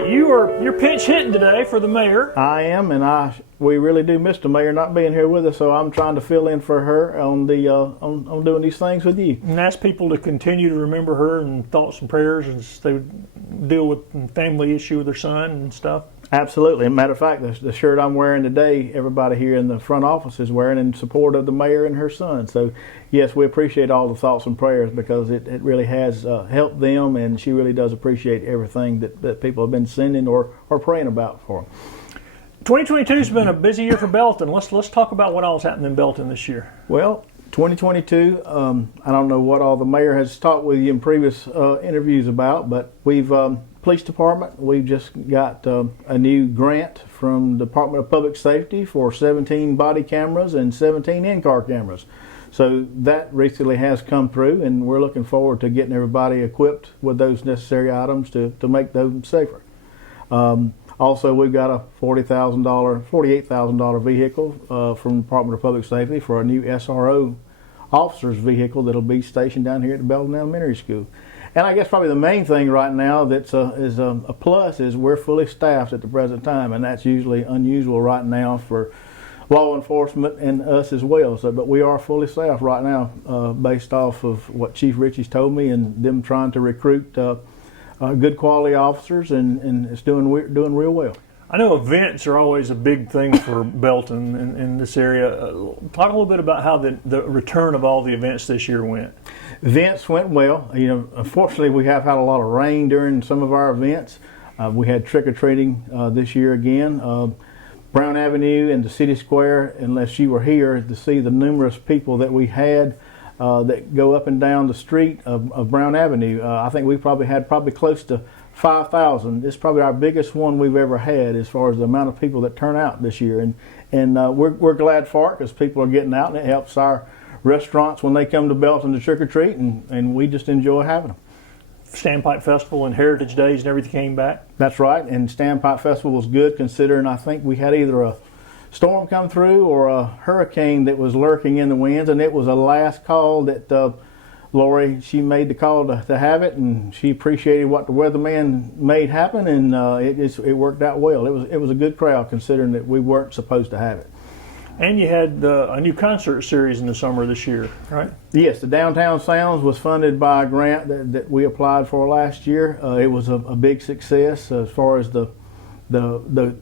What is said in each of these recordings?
right, you're pinch hitting today for the mayor. I am, and we really do miss the mayor not being here with us. So I'm trying to fill in for her on doing these things with you. And ask people to continue to remember her in thoughts and prayers as they deal with family issue with their son and stuff. Absolutely. As a matter of fact, the shirt I'm wearing today, everybody here in the front office is wearing in support of the mayor and her son. So, yes, we appreciate all the thoughts and prayers because it really has helped them, and she really does appreciate everything that people have been sending or praying about for them. 2022 has been a busy year for Belton. Let's talk about what all's happened in Belton this year. Well, 2022, I don't know what all the mayor has talked with you in previous interviews about, but we've police department, we've just got a new grant from the Department of Public Safety for 17 body cameras and 17 in-car cameras. So that recently has come through, and we're looking forward to getting everybody equipped with those necessary items to make them safer. Also, we've got a $48,000 vehicle from the Department of Public Safety for a new SRO officer's vehicle that'll be stationed down here at the Belton Elementary School. And I guess probably the main thing right now that's is a plus is we're fully staffed at the present time, and that's usually unusual right now for law enforcement and us as well. So, but we are fully staffed right now based off of what Chief Ritchie's told me and them trying to recruit good quality officers, and it's doing real well. I know events are always a big thing for Belton in this area. Talk a little bit about how the return of all the events this year went. Events went well. You know, unfortunately, we have had a lot of rain during some of our events. We had trick-or-treating this year again. Brown Avenue and the City Square, unless you were here to see the numerous people that we had that go up and down the street of Brown Avenue. I think we probably had close to 5,000. It's probably our biggest one we've ever had as far as the amount of people that turn out this year, and we're glad for it because people are getting out, and it helps our restaurants when they come to Belton to trick or treat, and we just enjoy having them. Standpipe Festival and Heritage Days and everything came back. That's right, and Standpipe Festival was good considering I think we had either a storm come through or a hurricane that was lurking in the winds, and it was a last call that Lori, she made the call to have it, and she appreciated what the weatherman made happen, and it worked out well. It was a good crowd considering that we weren't supposed to have it. And you had a new concert series in the summer this year, right? Yes, the Downtown Sounds was funded by a grant that we applied for last year. It was a big success as far as the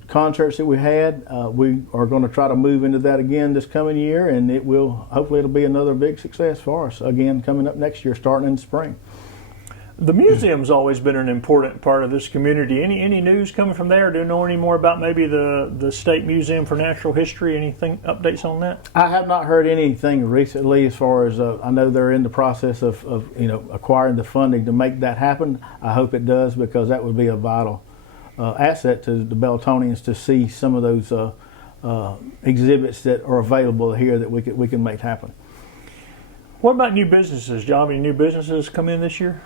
concerts that we had. We are going to try to move into that again this coming year, and hopefully it'll be another big success for us again coming up next year, starting in the spring. The museum's always been an important part of this community. Any news coming from there? Do you know any more about maybe the State Museum for Natural History? Anything updates on that? I have not heard anything recently as far as I know they're in the process of acquiring the funding to make that happen. I hope it does because that would be a vital asset to the Beltonians to see some of those exhibits that are available here that we can make happen. What about new businesses, John? Any new businesses come in this year?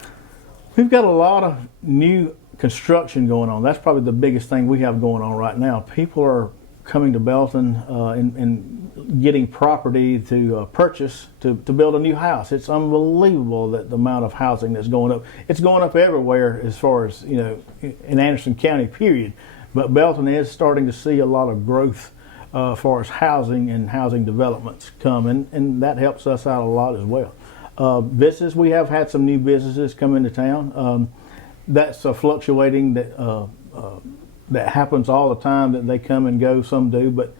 We've got a lot of new construction going on. That's probably the biggest thing we have going on right now. People are coming to Belton and getting property to purchase to build a new house. It's unbelievable that the amount of housing that's going up. It's going up everywhere as far as, in Anderson County, period. But Belton is starting to see a lot of growth as far as housing and housing developments come, and that helps us out a lot as well. Business, we have had some new businesses come into town. That's fluctuating. That happens all the time. That they come and go. Some do, but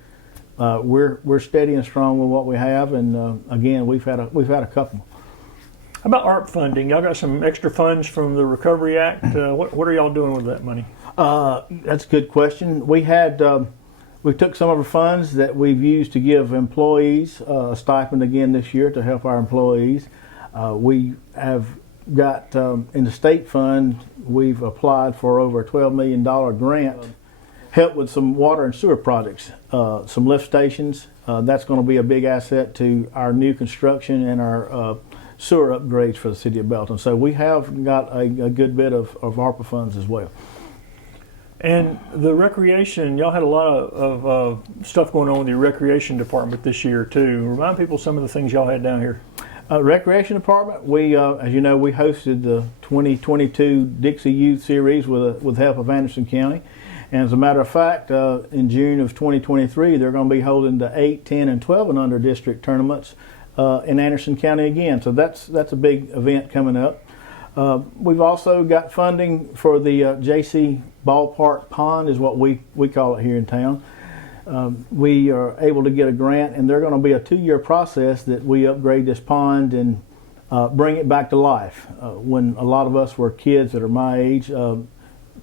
we're steady and strong with what we have. And again, we've had a couple. How about ARP funding? Y'all got some extra funds from the Recovery Act. What are y'all doing with that money? That's a good question. We took some of our funds that we've used to give employees a stipend again this year to help our employees. We have got in the state fund, we've applied for over a $12 million grant, help with some water and sewer projects, some lift stations. That's going to be a big asset to our new construction and our sewer upgrades for the city of Belton. So we have got a good bit of ARPA funds as well. And the recreation, y'all had a lot of stuff going on with your recreation department this year too. Remind people some of the things y'all had down here. Recreation Department, we, as you know, we hosted the 2022 Dixie Youth Series with the help of Anderson County. And as a matter of fact, in June of 2023, they're going to be holding the 8, 10, and 12 and under district tournaments in Anderson County again. So that's a big event coming up. We've also got funding for the JC Ballpark Pond, is what we call it here in town. We are able to get a grant, and they're going to be a 2-year process that we upgrade this pond and bring it back to life. When a lot of us were kids that are my age,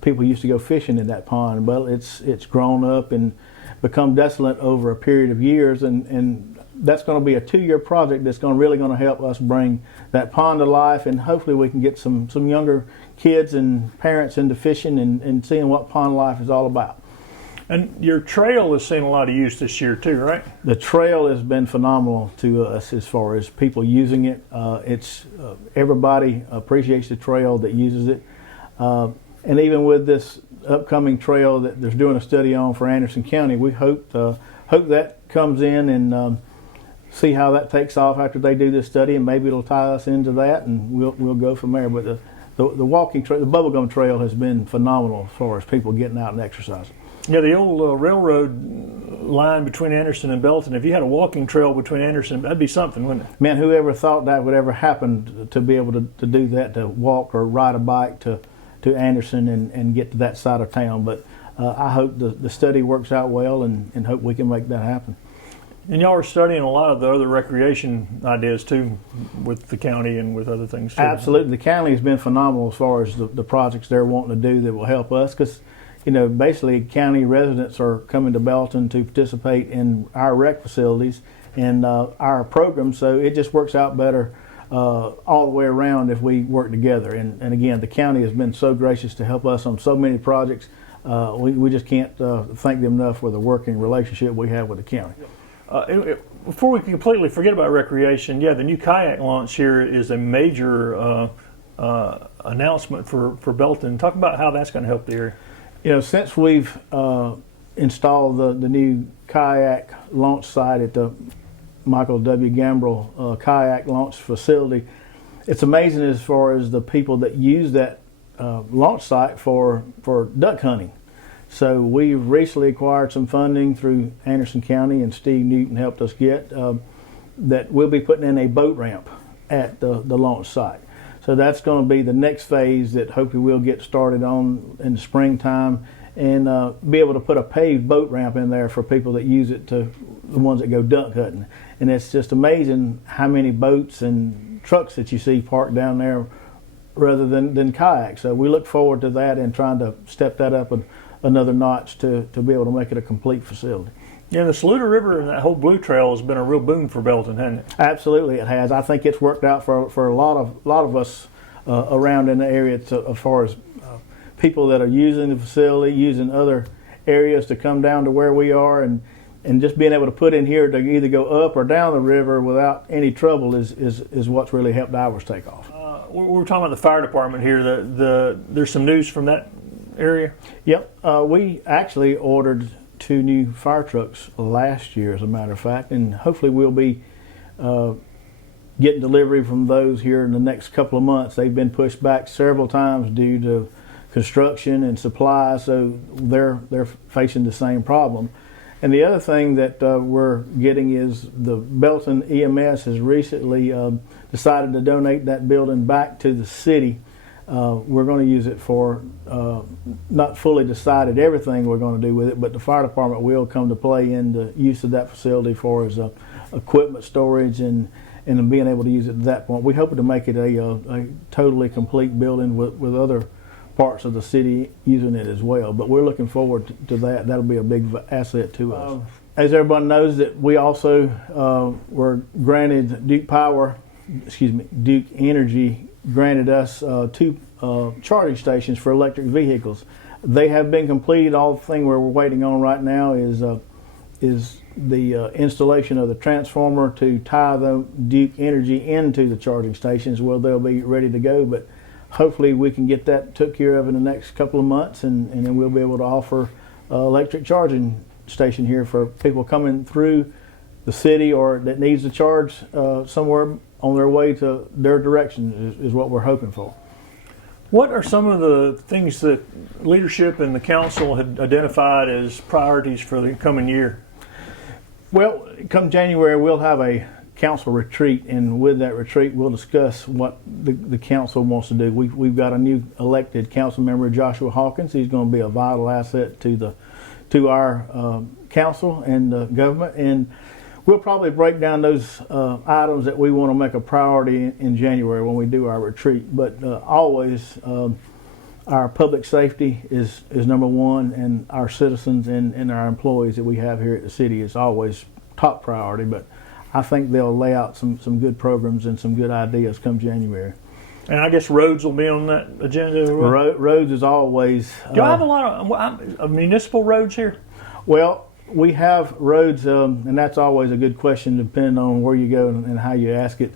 people used to go fishing in that pond. Well, it's grown up and become desolate over a period of years, and that's going to be a 2-year project that's really going to help us bring that pond to life, and hopefully we can get some younger kids and parents into fishing and seeing what pond life is all about. And your trail has seen a lot of use this year too, right? The trail has been phenomenal to us as far as people using it. Everybody appreciates the trail that uses it. And even with this upcoming trail that they're doing a study on for Anderson County, we hope that comes in and see how that takes off after they do this study, and maybe it'll tie us into that, and we'll go from there. But the walking trail, the bubblegum trail, has been phenomenal as far as people getting out and exercising. Yeah, the old railroad line between Anderson and Belton, if you had a walking trail between Anderson, that'd be something, wouldn't it? Man, whoever thought that would ever happen, to be able to do that, to walk or ride a bike to Anderson and get to that side of town. But I hope the study works out well, and hope we can make that happen. And y'all are studying a lot of the other recreation ideas too, with the county and with other things too. Absolutely. The county has been phenomenal as far as the projects they're wanting to do that will help us, because basically county residents are coming to Belton to participate in our rec facilities and our programs, so it just works out better all the way around if we work together. And again, the county has been so gracious to help us on so many projects. We just can't thank them enough for the working relationship we have with the county. Before we completely forget about recreation, the new kayak launch here is a major announcement for Belton. Talk about how that's going to help the area. Since we've installed the new kayak launch site at the Michael W. Gambrill kayak launch facility, it's amazing as far as the people that use that launch site for duck hunting. So we've recently acquired some funding through Anderson County, and Steve Newton helped us get, that we'll be putting in a boat ramp at the launch site. So that's going to be the next phase that hopefully we'll get started on in the springtime, and be able to put a paved boat ramp in there for people that use it, to the ones that go duck hunting. And it's just amazing how many boats and trucks that you see parked down there rather than kayaks. So we look forward to that and trying to step that up another notch to be able to make it a complete facility. Yeah, the Saluda River and that whole Blue Trail has been a real boon for Belton, hasn't it? Absolutely, it has. I think it's worked out for a lot of us around in the area, as far as people that are using the facility, using other areas to come down to where we are, and just being able to put in here to either go up or down the river without any trouble is what's really helped ours take off. We were talking about the fire department here. There's some news from that area? Yep. We actually ordered 2 new fire trucks last year, as a matter of fact, and hopefully we'll be getting delivery from those here in the next couple of months. They've been pushed back several times due to construction and supply, so they're facing the same problem. And the other thing that we're getting is the Belton EMS has recently decided to donate that building back to the city. We're going to use it for, not fully decided everything we're going to do with it, but the fire department will come to play in the use of that facility for as equipment storage and being able to use it at that point. We hope to make it a totally complete building with other parts of the city using it as well. But we're looking forward to that. That'll be a big asset to us. As everyone knows, that we also were granted Duke Energy granted us 2 charging stations for electric vehicles. They have been completed. All the thing we're waiting on right now is the installation of the transformer to tie the Duke Energy into the charging stations. Well, they'll be ready to go, but hopefully we can get that took care of in the next couple of months, and then we'll be able to offer electric charging station here for people coming through the city or that needs to charge somewhere on their way to their direction is what we're hoping for. What are some of the things that leadership and the council had identified as priorities for the coming year? Well, come January, we'll have a council retreat, and with that retreat, we'll discuss what the council wants to do. We've got a new elected council member, Joshua Hawkins. He's going to be a vital asset to our council and government, and we'll probably break down those items that we want to make a priority in January when we do our retreat. But always, our public safety is number one, and our citizens and our employees that we have here at the city is always top priority. But I think they'll lay out some good programs and some good ideas come January. And I guess roads will be on that agenda. Roads is always. Do I have a lot of municipal roads here? Well, we have roads, and that's always a good question depending on where you go and how you ask it.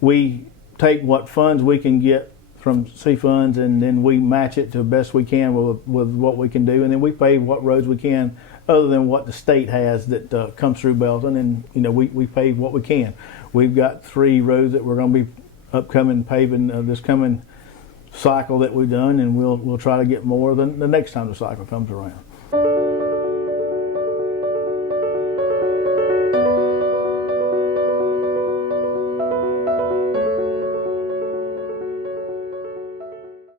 We take what funds we can get from C funds, and then we match it to the best we can with what we can do, and then we pave what roads we can other than what the state has that comes through Belton, and we pave what we can. We've got 3 roads that we're going to be upcoming paving this coming cycle that we've done, and we'll try to get more than the next time the cycle comes around.